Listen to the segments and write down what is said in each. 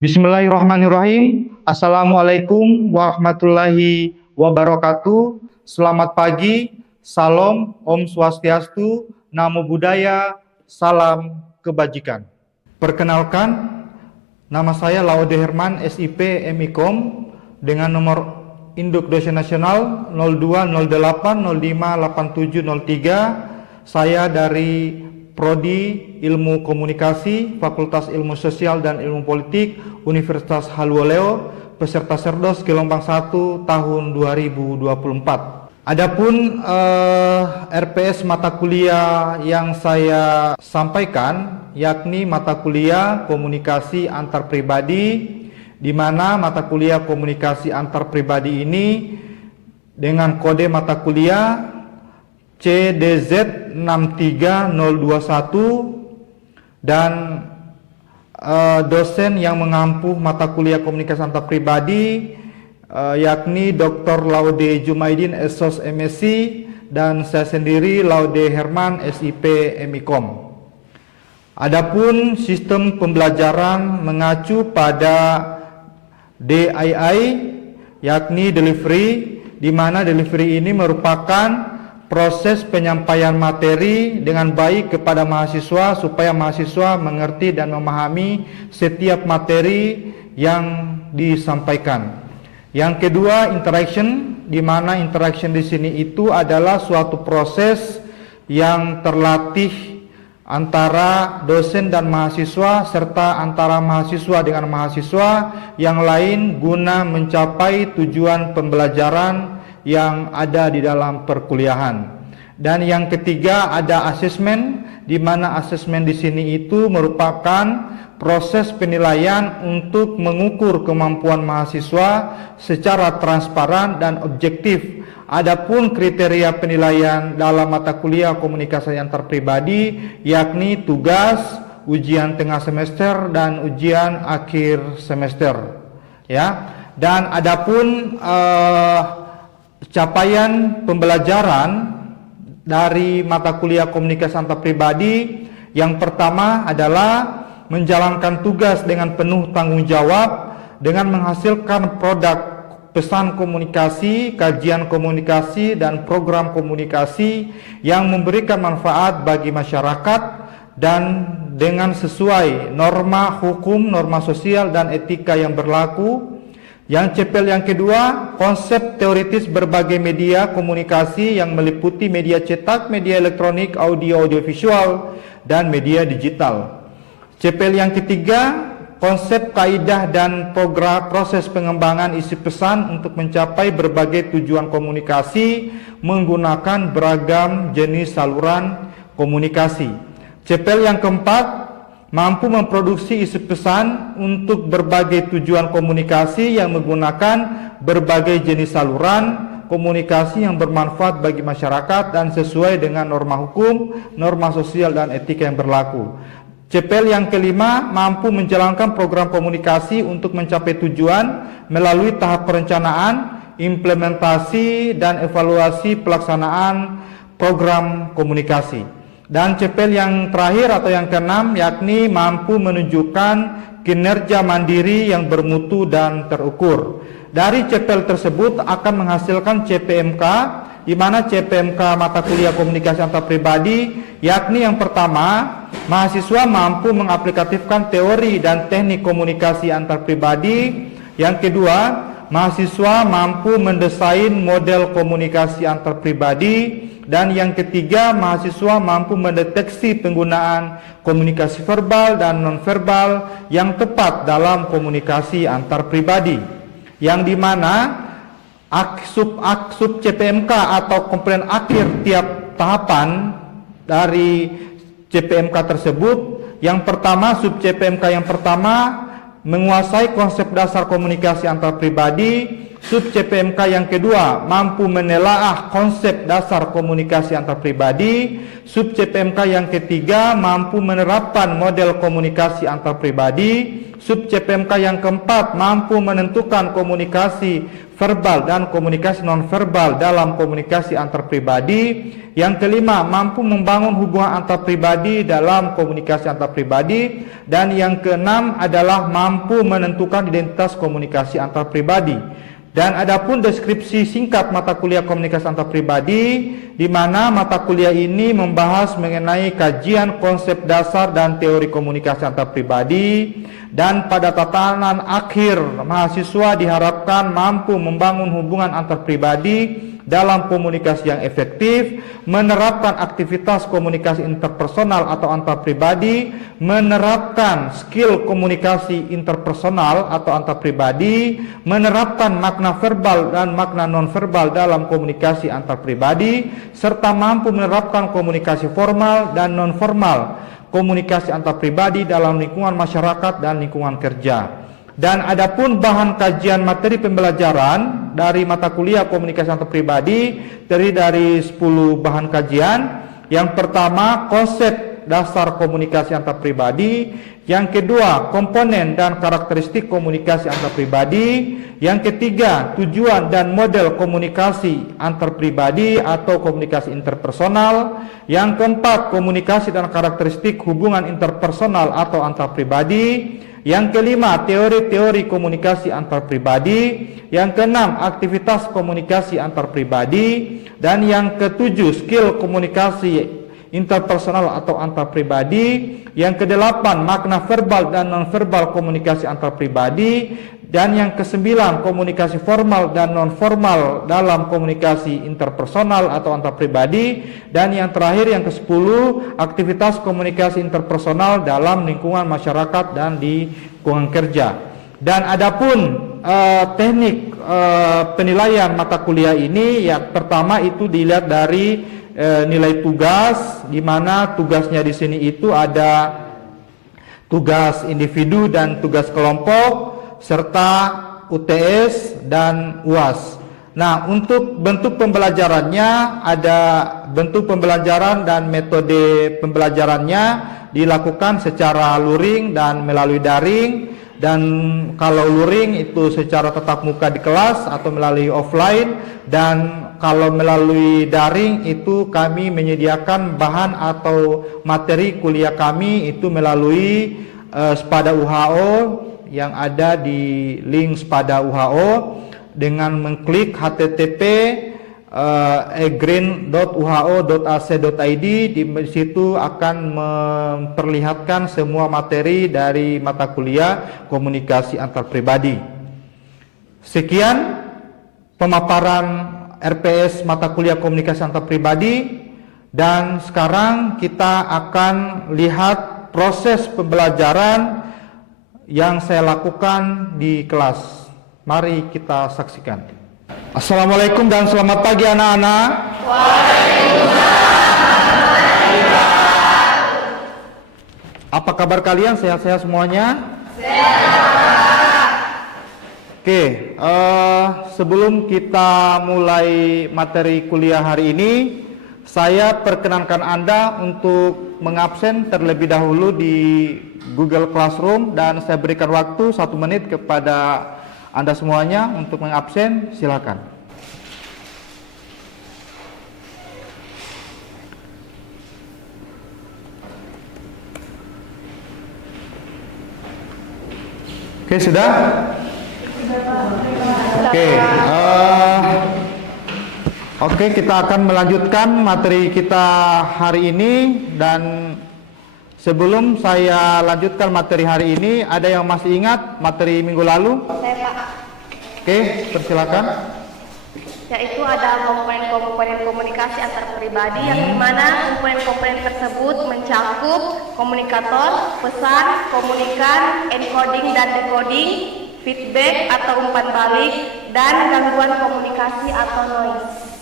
Bismillahirrahmanirrahim. Assalamualaikum warahmatullahi wabarakatuh. Selamat pagi, salam, Om Swastiastu, Namo Buddhaya, salam kebajikan. Perkenalkan, nama saya Laude Herman, SIP MIKOM, dengan nomor induk dosen nasional 0208058703. Saya dari Prodi Ilmu Komunikasi, Fakultas Ilmu Sosial dan Ilmu Politik, Universitas Haluoleo, peserta Serdos gelombang 1 tahun 2024. Adapun RPS mata kuliah yang saya sampaikan yakni mata kuliah Komunikasi Antar Pribadi, di mana mata kuliah Komunikasi Antar Pribadi ini dengan kode mata kuliah CDZ 63021 dan dosen yang mengampu mata kuliah Komunikasi Antar Pribadi yakni Dr. Laude Jumaidin SOS MSc dan saya sendiri Laude Herman SIP MIKOM. Adapun sistem pembelajaran mengacu pada DII yakni delivery, di mana delivery ini merupakan proses penyampaian materi dengan baik kepada mahasiswa supaya mahasiswa mengerti dan memahami setiap materi yang disampaikan. Yang kedua, interaction, di mana interaction di sini itu adalah suatu proses yang terlatih antara dosen dan mahasiswa serta antara mahasiswa dengan mahasiswa yang lain guna mencapai tujuan pembelajaran yang ada di dalam perkuliahan. Dan yang ketiga ada asesmen, di mana asesmen di sini itu merupakan proses penilaian untuk mengukur kemampuan mahasiswa secara transparan dan objektif. Adapun kriteria penilaian dalam mata kuliah Komunikasi Antar Pribadi yakni tugas, ujian tengah semester dan ujian akhir semester. Ya. Dan adapun capaian pembelajaran dari mata kuliah Komunikasi Antar Pribadi, yang pertama adalah menjalankan tugas dengan penuh tanggung jawab dengan menghasilkan produk pesan komunikasi, kajian komunikasi, dan program komunikasi yang memberikan manfaat bagi masyarakat dan dengan sesuai norma hukum, norma sosial, dan etika yang berlaku. Yang CPL yang kedua, konsep teoritis berbagai media komunikasi yang meliputi media cetak, media elektronik, audiovisual, dan media digital. CPL yang ketiga, konsep kaidah dan program proses pengembangan isi pesan untuk mencapai berbagai tujuan komunikasi menggunakan beragam jenis saluran komunikasi. CPL yang keempat, mampu memproduksi isi pesan untuk berbagai tujuan komunikasi yang menggunakan berbagai jenis saluran komunikasi yang bermanfaat bagi masyarakat dan sesuai dengan norma hukum, norma sosial, dan etika yang berlaku. CPL yang kelima, mampu menjalankan program komunikasi untuk mencapai tujuan melalui tahap perencanaan, implementasi, dan evaluasi pelaksanaan program komunikasi. Dan CPL yang terakhir atau yang keenam yakni mampu menunjukkan kinerja mandiri yang bermutu dan terukur. Dari CPL tersebut akan menghasilkan CPMK, di mana CPMK mata kuliah Komunikasi Antar Pribadi yakni yang pertama, mahasiswa mampu mengaplikatifkan teori dan teknik komunikasi antar pribadi. Yang kedua, mahasiswa mampu mendesain model komunikasi antar pribadi. Dan yang ketiga, mahasiswa mampu mendeteksi penggunaan komunikasi verbal dan nonverbal yang tepat dalam komunikasi antar pribadi. Yang dimana sub CPMK atau komponen akhir tiap tahapan dari CPMK tersebut, yang pertama, sub CPMK yang pertama menguasai konsep dasar komunikasi antar pribadi, Sub CPMK yang kedua, mampu menelaah konsep dasar komunikasi antar pribadi. Sub CPMK yang ketiga, mampu menerapkan model komunikasi antar pribadi. Sub CPMK yang keempat, mampu menentukan komunikasi verbal dan komunikasi nonverbal dalam komunikasi antar pribadi. Yang kelima, mampu membangun hubungan antar pribadi dalam komunikasi antar pribadi. Dan yang keenam adalah mampu menentukan identitas komunikasi antar pribadi. Dan adapun deskripsi singkat mata kuliah komunikasi antar pribadi, di mana mata kuliah ini membahas mengenai kajian konsep dasar dan teori komunikasi antar pribadi, dan pada tatanan akhir mahasiswa diharapkan mampu membangun hubungan antar pribadi dalam komunikasi yang efektif, menerapkan aktivitas komunikasi interpersonal atau antar pribadi, menerapkan skill komunikasi interpersonal atau antar pribadi, menerapkan makna verbal dan makna nonverbal dalam komunikasi antar pribadi, serta mampu menerapkan komunikasi formal dan nonformal komunikasi antar pribadi dalam lingkungan masyarakat dan lingkungan kerja. Dan adapun bahan kajian materi pembelajaran dari mata kuliah komunikasi antar pribadi terdiri dari 10 bahan kajian. Yang pertama, konsep dasar komunikasi antar pribadi. Yang kedua, komponen dan karakteristik komunikasi antar pribadi. Yang ketiga, tujuan dan model komunikasi antar pribadi atau komunikasi interpersonal. Yang keempat, komunikasi dan karakteristik hubungan interpersonal atau antar pribadi. Yang kelima, teori-teori komunikasi antar pribadi. Yang keenam, aktivitas komunikasi antar pribadi. Dan yang ketujuh, skill komunikasi interpersonal atau antar pribadi. Yang kedelapan, makna verbal dan nonverbal komunikasi antar pribadi. Dan yang kesembilan, komunikasi formal dan nonformal dalam komunikasi interpersonal atau antar pribadi. Dan yang terakhir, yang ke-10, aktivitas komunikasi interpersonal dalam lingkungan masyarakat dan di lingkungan kerja. Dan adapun teknik penilaian mata kuliah ini, yang pertama itu dilihat dari nilai tugas, di mana tugasnya di sini itu ada tugas individu dan tugas kelompok, serta UTS dan UAS. Nah, untuk bentuk pembelajarannya ada bentuk pembelajaran dan metode pembelajarannya dilakukan secara luring dan melalui daring. Dan kalau luring itu secara tatap muka di kelas atau melalui offline, dan kalau melalui daring itu kami menyediakan bahan atau materi kuliah kami itu melalui Spada UHO yang ada di link Spada UHO dengan mengklik http egreen.uho.ac.id. Di situ akan memperlihatkan semua materi dari mata kuliah komunikasi antar pribadi. Sekian pemaparan RPS mata kuliah komunikasi antar pribadi, dan sekarang kita akan lihat proses pembelajaran yang saya lakukan di kelas. Mari kita saksikan. Assalamualaikum dan selamat pagi anak-anak. Apa kabar kalian? Sehat-sehat semuanya? Sehat. Oke, sebelum kita mulai materi kuliah hari ini, saya perkenankan Anda untuk mengabsen terlebih dahulu di Google Classroom, dan saya berikan waktu 1 menit kepada Anda semuanya untuk mengabsen. Silakan. Oke, sudah? Oke, kita akan melanjutkan materi kita hari ini. Dan sebelum saya lanjutkan materi hari ini, ada yang masih ingat materi minggu lalu? Saya, Pak. Oke, persilakan. Yaitu ada komponen-komponen komunikasi antar pribadi, yang dimana komponen-komponen tersebut mencakup komunikator, pesan, komunikan, encoding dan decoding, feedback atau umpan balik, dan gangguan komunikasi atau noise.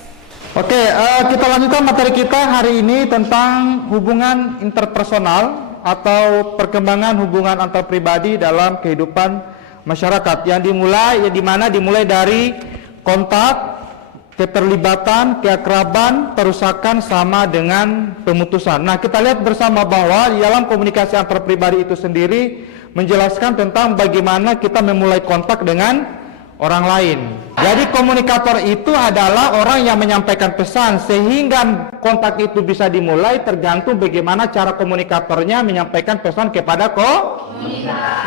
Oke, kita lanjutkan materi kita hari ini tentang hubungan interpersonal atau perkembangan hubungan antar pribadi dalam kehidupan masyarakat, yang dimulai dari kontak, keterlibatan, keakraban, perusakan sama dengan pemutusan. Nah, kita lihat bersama bahwa di dalam komunikasi antar pribadi itu sendiri menjelaskan tentang bagaimana kita memulai kontak dengan orang lain. Jadi komunikator itu adalah orang yang menyampaikan pesan, sehingga kontak itu bisa dimulai tergantung bagaimana cara komunikatornya menyampaikan pesan kepada komunikator.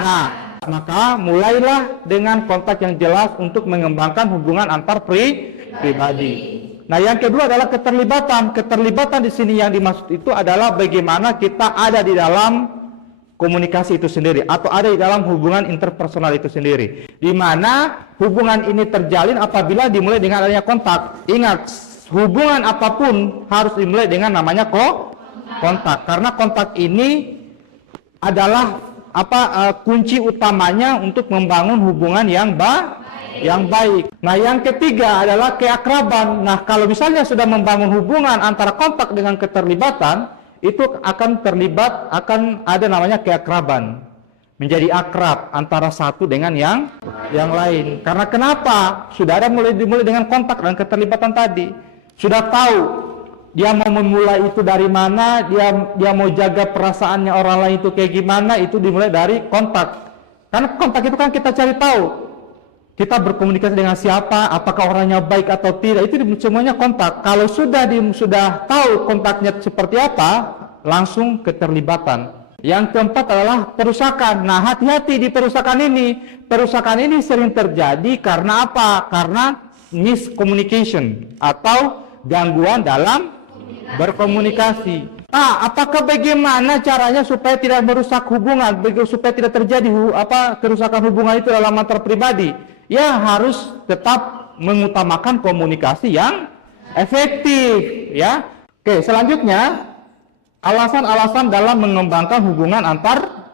Nah, maka mulailah dengan kontak yang jelas untuk mengembangkan hubungan antar pribadi. Nah, yang kedua adalah keterlibatan. Keterlibatan di sini yang dimaksud itu adalah bagaimana kita ada di dalam komunikasi itu sendiri atau ada di dalam hubungan interpersonal itu sendiri, di mana hubungan ini terjalin apabila dimulai dengan adanya kontak. Ingat, hubungan apapun harus dimulai dengan namanya kontak, karena kontak ini adalah kunci utamanya untuk membangun hubungan yang baik. Nah, yang ketiga adalah keakraban. Nah, kalau misalnya sudah membangun hubungan antara kontak dengan keterlibatan, itu akan ada namanya keakraban, menjadi akrab antara satu dengan yang lain. Karena kenapa? Sudah ada dimulai dengan kontak dan keterlibatan tadi. Sudah tahu dia mau memulai itu dari mana, dia mau jaga perasaannya orang lain itu kayak gimana, itu dimulai dari kontak. Karena kontak itu kan kita cari tahu, kita berkomunikasi dengan siapa, apakah orangnya baik atau tidak, itu semuanya kontak. Kalau sudah tahu kontaknya seperti apa, langsung keterlibatan. Yang keempat adalah perusakan. Nah, hati-hati di perusakan ini. Perusakan ini sering terjadi karena apa? Karena miscommunication atau gangguan dalam berkomunikasi. Nah, apakah bagaimana caranya supaya tidak merusak hubungan, supaya tidak terjadi kerusakan hubungan itu dalam antar pribadi? Ya, harus tetap mengutamakan komunikasi yang efektif, ya. Oke, selanjutnya alasan-alasan dalam mengembangkan hubungan antar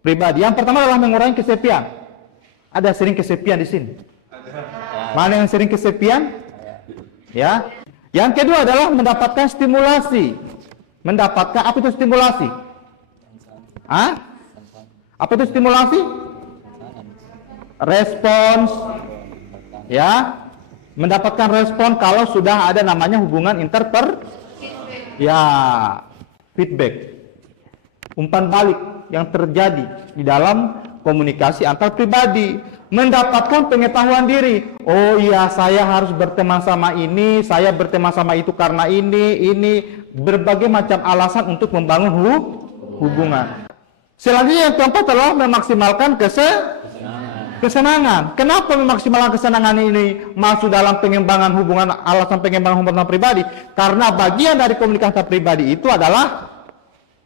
pribadi. Yang pertama adalah mengurangi kesepian. Ada sering kesepian di sini? Mana yang sering kesepian? Ya. Yang kedua adalah mendapatkan stimulasi. Mendapatkan apa itu stimulasi? Apa itu stimulasi? Respons, ya, mendapatkan respon kalau sudah ada namanya hubungan feedback, umpan balik yang terjadi di dalam komunikasi antar pribadi. Mendapatkan pengetahuan diri. Oh iya, saya harus berteman sama ini, saya berteman sama itu karena ini berbagai macam alasan untuk membangun hubungan. Selanjutnya yang keempat adalah memaksimalkan kesenangan. Kenapa memaksimalkan kesenangan ini masuk dalam pengembangan hubungan, alasan pengembangan hubungan pribadi? Karena bagian dari komunikasi pribadi itu adalah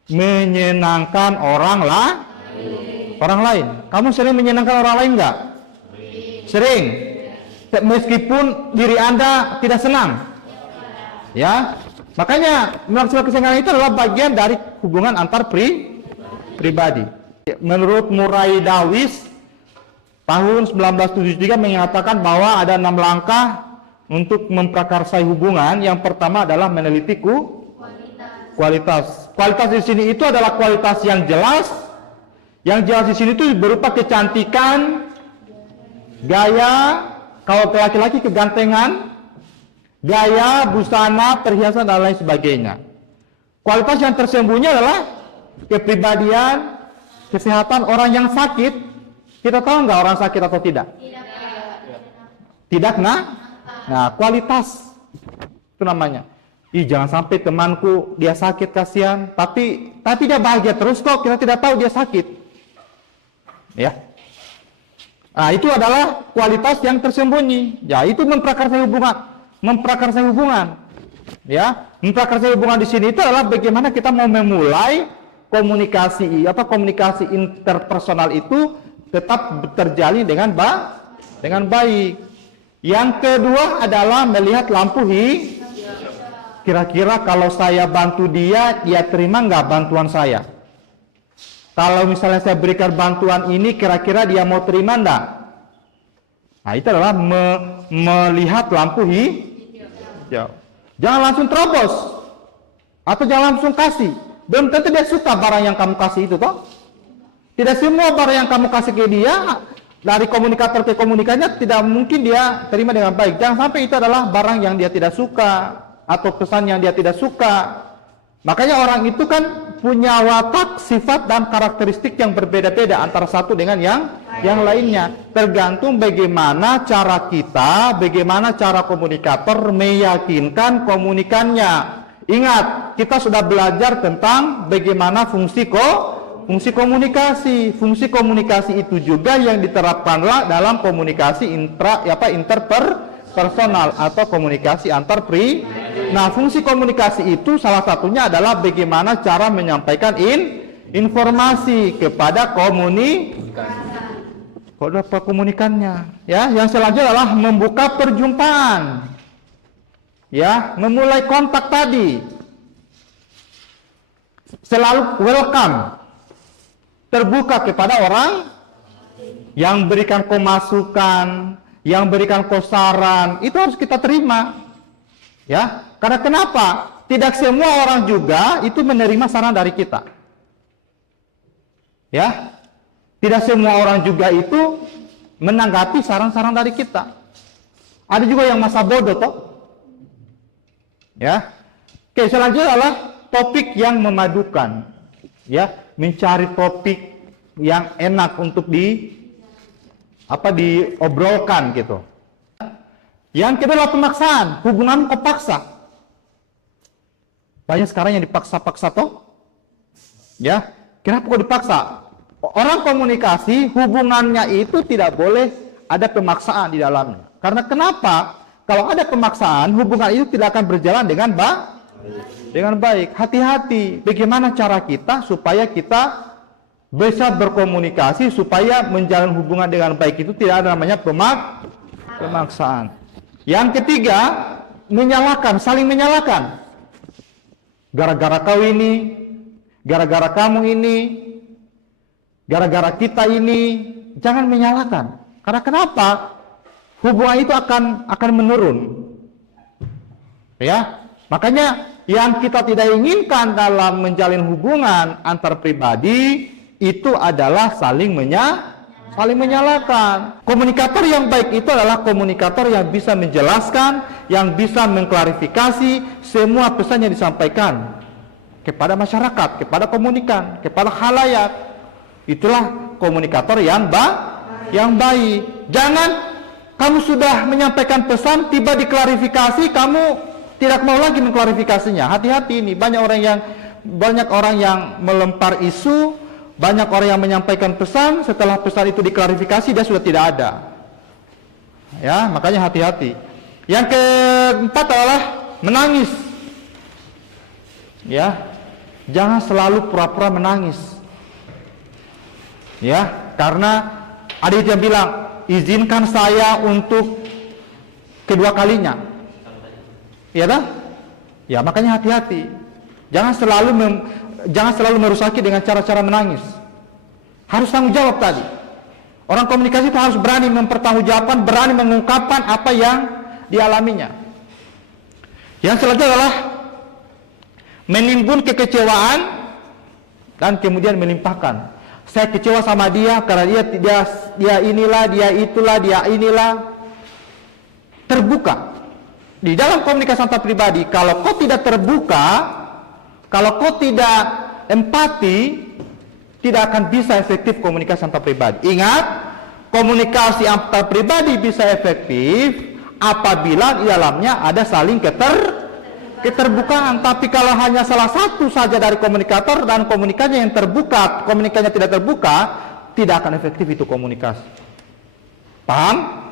menyenangkan orang lain. Kamu sering menyenangkan orang lain enggak? Sering. Meskipun diri Anda tidak senang. Ya. Makanya memaksimalkan kesenangan itu adalah bagian dari hubungan antar pribadi. Menurut Murray Davis tahun 1973 mengatakan bahwa ada 6 langkah untuk memprakarsai hubungan. Yang pertama adalah meneliti kualitas. Kualitas di sini itu adalah kualitas yang jelas. Yang jelas di sini itu berupa kecantikan, gaya, kalau laki-laki kegantengan, gaya, busana, perhiasan dan lain sebagainya. Kualitas yang tersembunyi adalah kepribadian, kesehatan orang yang sakit. Kita tahu nggak orang sakit atau tidak? Tidak, nah kualitas itu namanya. Jangan sampai temanku dia sakit, kasihan, tapi dia bahagia terus kok, kita tidak tahu dia sakit. Ya. Nah, itu adalah kualitas yang tersembunyi. Ya, itu memprakarsai hubungan. Ya, memprakarsai hubungan di sini itu adalah bagaimana kita mau memulai komunikasi interpersonal itu tetap terjalin dengan baik. Yang kedua adalah melihat lampu kira-kira kalau saya bantu dia terima nggak bantuan saya? Kalau misalnya saya berikan bantuan ini, kira-kira dia mau terima enggak? Nah, itu adalah melihat lampu hijau. Jangan langsung terobos. Atau jangan langsung kasih. Belum tentu dia suka barang yang kamu kasih itu toh. Tidak semua barang yang kamu kasih ke dia dari komunikator ke komunikannya tidak mungkin dia terima dengan baik. Jangan sampai itu adalah barang yang dia tidak suka atau pesan yang dia tidak suka. Makanya orang itu kan punya watak, sifat dan karakteristik yang berbeda-beda antara satu dengan yang lainnya. Tergantung bagaimana cara kita, bagaimana cara komunikator meyakinkan komunikannya. Ingat, kita sudah belajar tentang bagaimana fungsi komunikasi. Fungsi komunikasi itu juga yang diterapkanlah dalam komunikasi interpersonal atau komunikasi antar Nah, fungsi komunikasi itu salah satunya adalah bagaimana cara menyampaikan informasi kepada komunikannya. Ya, yang selanjutnya adalah membuka perjumpaan. Ya, memulai kontak tadi. Selalu welcome. Terbuka kepada orang yang berikan masukan, yang berikan saran, itu harus kita terima. Ya, karena kenapa? Tidak semua orang juga itu menerima saran dari kita. Ya, tidak semua orang juga itu menanggapi saran-saran dari kita. Ada juga yang masa bodoh toh. Ya, oke, selanjutnya adalah topik yang memadukan. Ya, mencari topik yang enak untuk diobrolkan gitu. Yang kedua adalah pemaksaan, hubungan kepaksa. Banyak sekarang yang dipaksa-paksa toh. Ya, kenapa kok dipaksa? Orang komunikasi hubungannya itu tidak boleh ada pemaksaan di dalamnya. Karena kenapa? Kalau ada pemaksaan, hubungan itu tidak akan berjalan dengan baik. Hati-hati. Bagaimana cara kita supaya kita bisa berkomunikasi, supaya menjalin hubungan dengan baik itu tidak ada namanya pemaksaan. Yang ketiga, menyalahkan, saling menyalahkan. Gara-gara kau ini, gara-gara kamu ini, gara-gara kita ini, jangan menyalahkan. Karena kenapa? Hubungan itu akan menurun. Ya, makanya yang kita tidak inginkan dalam menjalin hubungan antar pribadi itu adalah saling menyalahkan. Komunikator yang baik itu adalah komunikator yang bisa menjelaskan, yang bisa mengklarifikasi semua pesan yang disampaikan kepada masyarakat, kepada komunikan, kepada khalayak. Itulah komunikator yang baik. Jangan kamu sudah menyampaikan pesan, tiba diklarifikasi, kamu tidak mau lagi mengklarifikasinya. Hati-hati ini, banyak orang yang melempar isu, banyak orang yang menyampaikan pesan, setelah pesan itu diklarifikasi dia sudah tidak ada. Ya, makanya hati-hati. Yang keempat adalah menangis. Ya, jangan selalu pura-pura menangis. Ya, karena ada yang bilang, izinkan saya untuk kedua kalinya. Ya dah? Ya, makanya hati-hati. Jangan selalu merusaki dengan cara-cara menangis. Harus tanggung jawab tadi. Orang komunikasi itu harus berani mempertanggungjawabkan, berani mengungkapkan apa yang dialaminya. Yang selanjutnya adalah menimbun kekecewaan dan kemudian melimpahkan. Saya kecewa sama dia karena dia inilah, dia itulah, dia inilah. Terbuka. Di dalam komunikasi antar pribadi, kalau kau tidak terbuka, kalau kau tidak empati, tidak akan bisa efektif komunikasi antar pribadi. Ingat, komunikasi antar pribadi bisa efektif apabila di dalamnya ada saling keterbukaan. Tapi kalau hanya salah satu saja dari komunikator dan komunikasinya yang terbuka, komunikasinya tidak terbuka, tidak akan efektif itu komunikasi. Paham?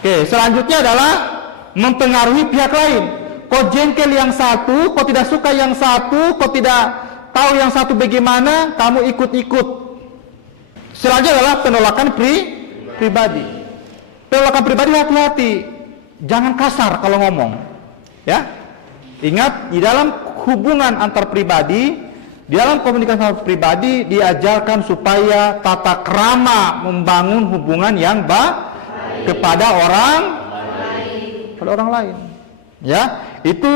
Oke, selanjutnya adalah mempengaruhi pihak lain. Kau jengkel yang satu, kau tidak suka yang satu, kau tidak tahu yang satu bagaimana, kamu ikut-ikut. Selanjutnya adalah penolakan pribadi. Penolakan pribadi, hati-hati. Jangan kasar kalau ngomong. Ya. Ingat, di dalam hubungan antar pribadi, di dalam komunikasi antar pribadi diajarkan supaya tata krama membangun hubungan yang baik kepada orang lain. Ya, itu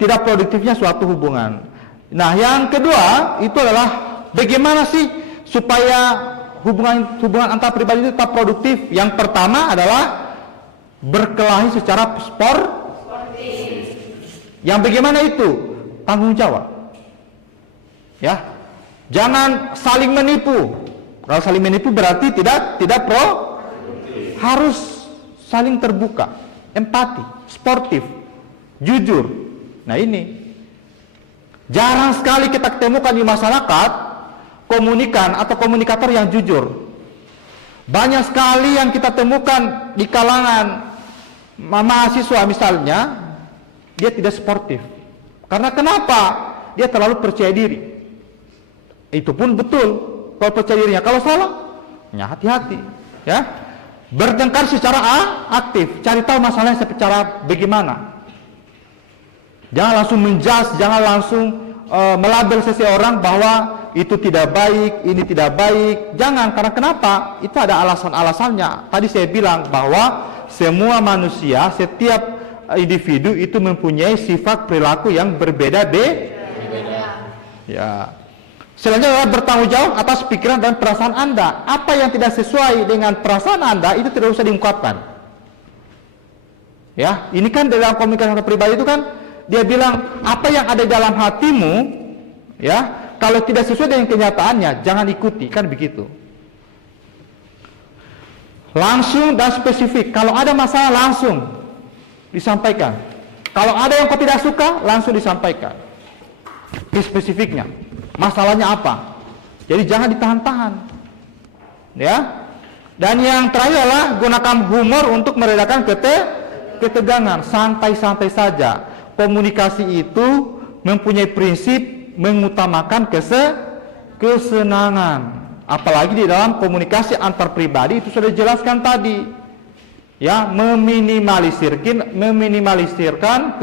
tidak produktifnya suatu hubungan. Nah, yang kedua itu adalah bagaimana sih supaya hubungan antar pribadi itu tetap produktif? Yang pertama adalah berkelahi secara sportif. Yang bagaimana itu? Tanggung jawab. Ya. Jangan saling menipu. Kalau saling menipu berarti tidak harus saling terbuka, empati, sportif, jujur. Nah ini jarang sekali kita temukan di masyarakat komunikator yang jujur. Banyak sekali yang kita temukan di kalangan mahasiswa misalnya, dia tidak sportif. Karena kenapa? Dia terlalu percaya diri. Itu pun betul. Kalau percaya dirinya, kalau salah, ya hati-hati. Ya, bertengkar secara aktif, cari tahu masalahnya secara bagaimana. Jangan langsung menjudge, jangan langsung melabel seseorang bahwa itu tidak baik, ini tidak baik. Jangan, karena kenapa? Itu ada alasan-alasannya. Tadi saya bilang bahwa semua manusia, setiap individu itu mempunyai sifat perilaku yang berbeda. Ya. Selanjutnya adalah bertanggung jawab atas pikiran dan perasaan Anda. Apa yang tidak sesuai dengan perasaan Anda itu tidak usah diungkapkan. Ya, ini kan dalam komunikasi pribadi itu kan dia bilang apa yang ada dalam hatimu, ya, kalau tidak sesuai dengan kenyataannya jangan ikuti, kan begitu. Langsung dan spesifik. Kalau ada masalah langsung disampaikan. Kalau ada yang kau tidak suka langsung disampaikan. Spesifiknya. Masalahnya apa? Jadi jangan ditahan-tahan. Ya. Dan yang terakhir adalah gunakan humor untuk meredakan ketegangan. Santai-santai saja. Komunikasi itu mempunyai prinsip mengutamakan kesenangan. Apalagi di dalam komunikasi antar pribadi itu sudah dijelaskan tadi. Ya, meminimalisirkan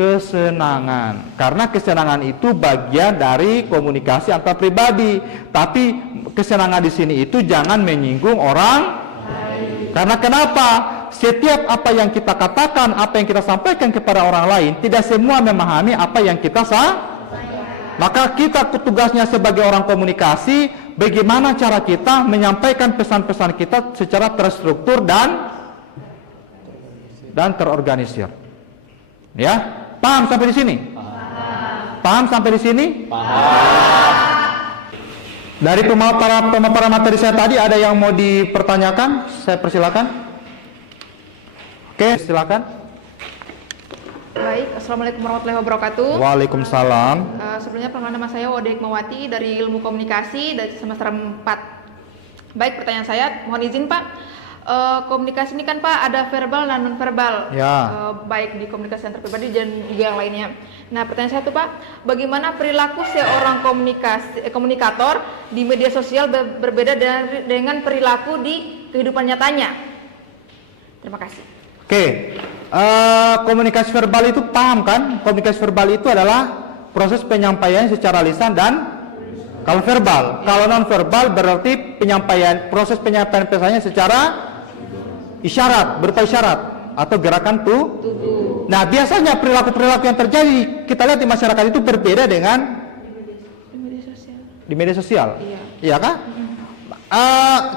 kesenangan. Karena kesenangan itu bagian dari komunikasi antar pribadi. Tapi kesenangan di sini itu jangan menyinggung orang lain. Karena kenapa? Setiap apa yang kita katakan, apa yang kita sampaikan kepada orang lain, tidak semua memahami apa yang kita Maka kita tugasnya sebagai orang komunikasi, bagaimana cara kita menyampaikan pesan-pesan kita secara terstruktur dan terorganisir. Ya, paham sampai di sini? Paham sampai di sini? Paham. Dari pemaparan materi saya tadi ada yang mau dipertanyakan? Saya persilakan. Oke, silakan. Baik, Assalamualaikum warahmatullahi wabarakatuh. Waalaikumsalam. Sebelumnya perkenalkan nama saya Wode Hikmawati dari Ilmu Komunikasi dari semester 4. Baik, pertanyaan saya, mohon izin Pak. Komunikasi ini kan Pak ada verbal dan non verbal, ya. Baik di komunikasi antar pribadi dan juga yang lainnya. Nah pertanyaan saya tuh Pak, bagaimana perilaku seorang komunikator di media sosial berbeda dengan perilaku di kehidupan nyatanya? Terima kasih. Oke, komunikasi verbal itu paham kan? Komunikasi verbal itu adalah proses penyampaian secara lisan dan kalau verbal. Kalau non verbal berarti proses penyampaian pesannya secara isyarat, berupa isyarat atau gerakan tubuh. Nah, biasanya perilaku-perilaku yang terjadi kita lihat di masyarakat itu berbeda dengan di media sosial. Iya kan?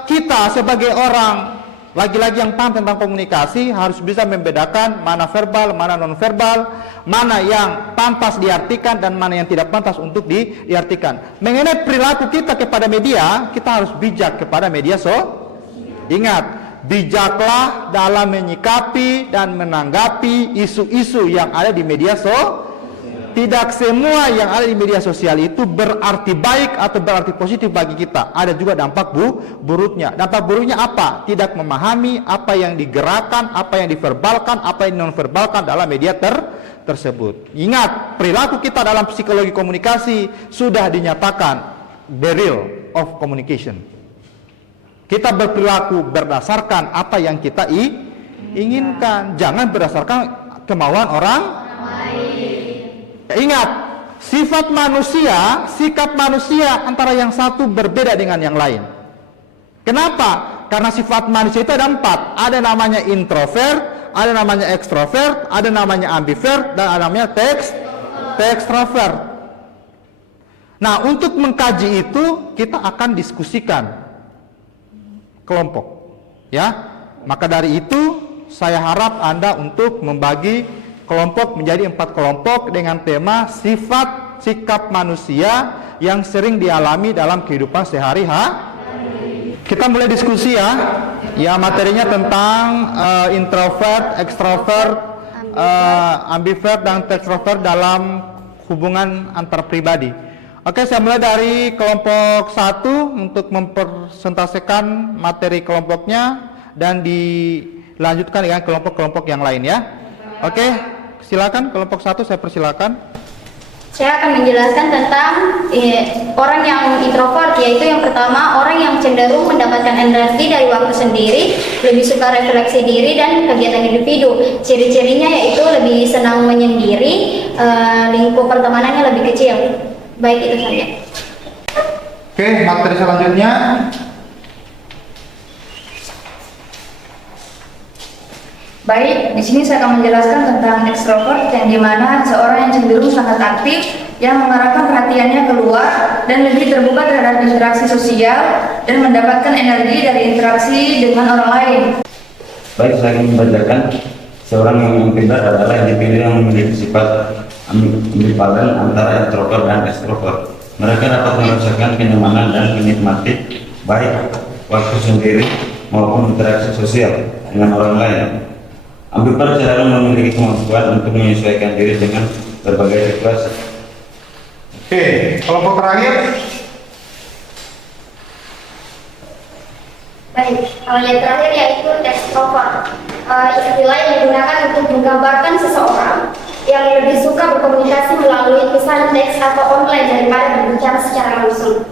Kita sebagai orang lagi-lagi yang paham tentang komunikasi harus bisa membedakan mana verbal, mana non verbal, mana yang pantas diartikan dan mana yang tidak pantas untuk diartikan. Mengenai perilaku kita kepada media, kita harus bijak kepada media Ingat, bijaklah dalam menyikapi dan menanggapi isu-isu yang ada di media Tidak semua yang ada di media sosial itu berarti baik atau berarti positif bagi kita. Ada juga dampak buruknya. Dampak buruknya apa? Tidak memahami apa yang digerakkan, apa yang diverbalkan, apa yang non-verbalkan dalam media tersebut. Ingat, perilaku kita dalam psikologi komunikasi sudah dinyatakan the real of communication. Kita berperilaku berdasarkan apa yang kita inginkan, jangan berdasarkan kemauan orang lain. Ingat, sifat manusia, sikap manusia antara yang satu berbeda dengan yang lain. Kenapa? Karena sifat manusia itu ada 4. Ada namanya introvert, ada namanya ekstrovert, ada namanya ambivert, dan ada namanya extrovert. Nah, untuk mengkaji itu kita akan diskusikan kelompok. Ya. Maka dari itu saya harap Anda untuk membagi kelompok menjadi 4 kelompok dengan tema sifat sikap manusia yang sering dialami dalam kehidupan sehari-hari. Kita mulai diskusi ya. Ya, materinya tentang introvert, extrovert, ambivert dan extrovert dalam hubungan antar pribadi. Oke, saya mulai dari kelompok 1 untuk mempresentasikan materi kelompoknya dan dilanjutkan dengan kelompok-kelompok yang lain ya. Oke, silakan kelompok 1 saya persilakan. Saya akan menjelaskan tentang orang yang introvert, yaitu yang pertama orang yang cenderung mendapatkan energi dari waktu sendiri, lebih suka refleksi diri dan kegiatan individu. Ciri-cirinya yaitu lebih senang menyendiri, lingkup pertemanannya lebih kecil. Baik, itu saja. Oke, materi selanjutnya. Baik, di sini saya akan menjelaskan tentang ekstrovert yang dimana seorang yang cenderung sangat aktif, yang mengarahkan perhatiannya keluar dan lebih terbuka terhadap interaksi sosial dan mendapatkan energi dari interaksi dengan orang lain. Baik, saya ingin membacakan seorang yang pintar adalah individu yang memiliki sifat ambivalen antara introvert dan extrovert. Mereka dapat merasakan kenyamanan dan menikmati baik waktu sendiri maupun interaksi sosial dengan orang lain. Ambivert cenderung memiliki kemampuan untuk menyesuaikan diri dengan berbagai situasi. Oke, kelompok terakhir. Baik, yang terakhir yaitu extrovert. Istilah yang digunakan untuk menggambarkan seseorang yang lebih suka berkomunikasi melalui pesan teks atau online daripada berbicara secara langsung.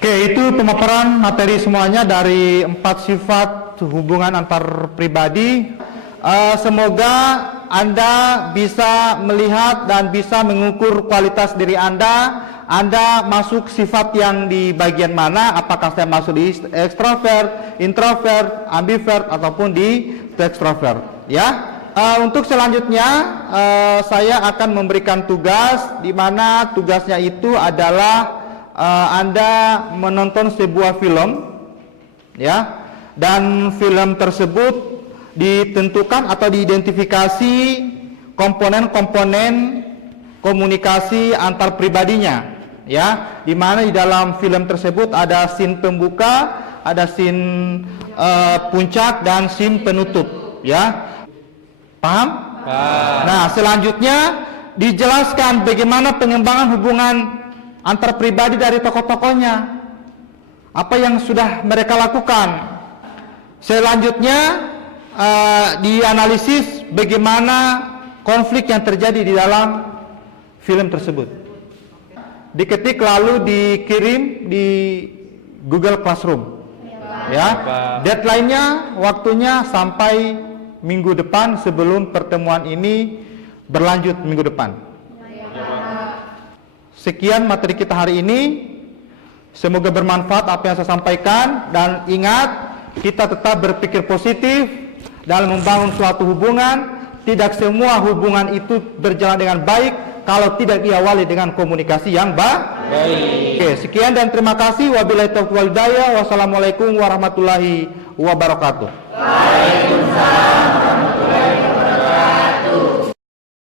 Oke, itu pemaparan materi semuanya dari 4 sifat hubungan antar pribadi. Semoga Anda bisa melihat dan bisa mengukur kualitas diri Anda masuk sifat yang di bagian mana, apakah saya masuk di extrovert, introvert, ambivert, ataupun di extrovert ya. Untuk selanjutnya saya akan memberikan tugas, di mana tugasnya itu adalah Anda menonton sebuah film ya, dan film tersebut ditentukan atau diidentifikasi komponen-komponen komunikasi antar pribadinya ya, di mana di dalam film tersebut ada scene pembuka, ada scene puncak dan scene penutup ya. Paham? Nah, selanjutnya dijelaskan bagaimana pengembangan hubungan antar pribadi dari tokoh-tokohnya, apa yang sudah mereka lakukan. Selanjutnya dianalisis bagaimana konflik yang terjadi di dalam film tersebut. Diketik lalu dikirim di Google Classroom. Ya. Deadline-nya, waktunya sampai minggu depan sebelum pertemuan ini berlanjut minggu depan. Sekian materi kita hari ini. Semoga bermanfaat apa yang saya sampaikan, dan ingat, kita tetap berpikir positif dalam membangun suatu hubungan. Tidak semua hubungan itu berjalan dengan baik kalau tidak diawali dengan komunikasi yang baik. Oke, sekian dan terima kasih. Wabillahi taufiq wal hidayah. Wassalamualaikum warahmatullahi wabarakatuh. Waalaikumsalam.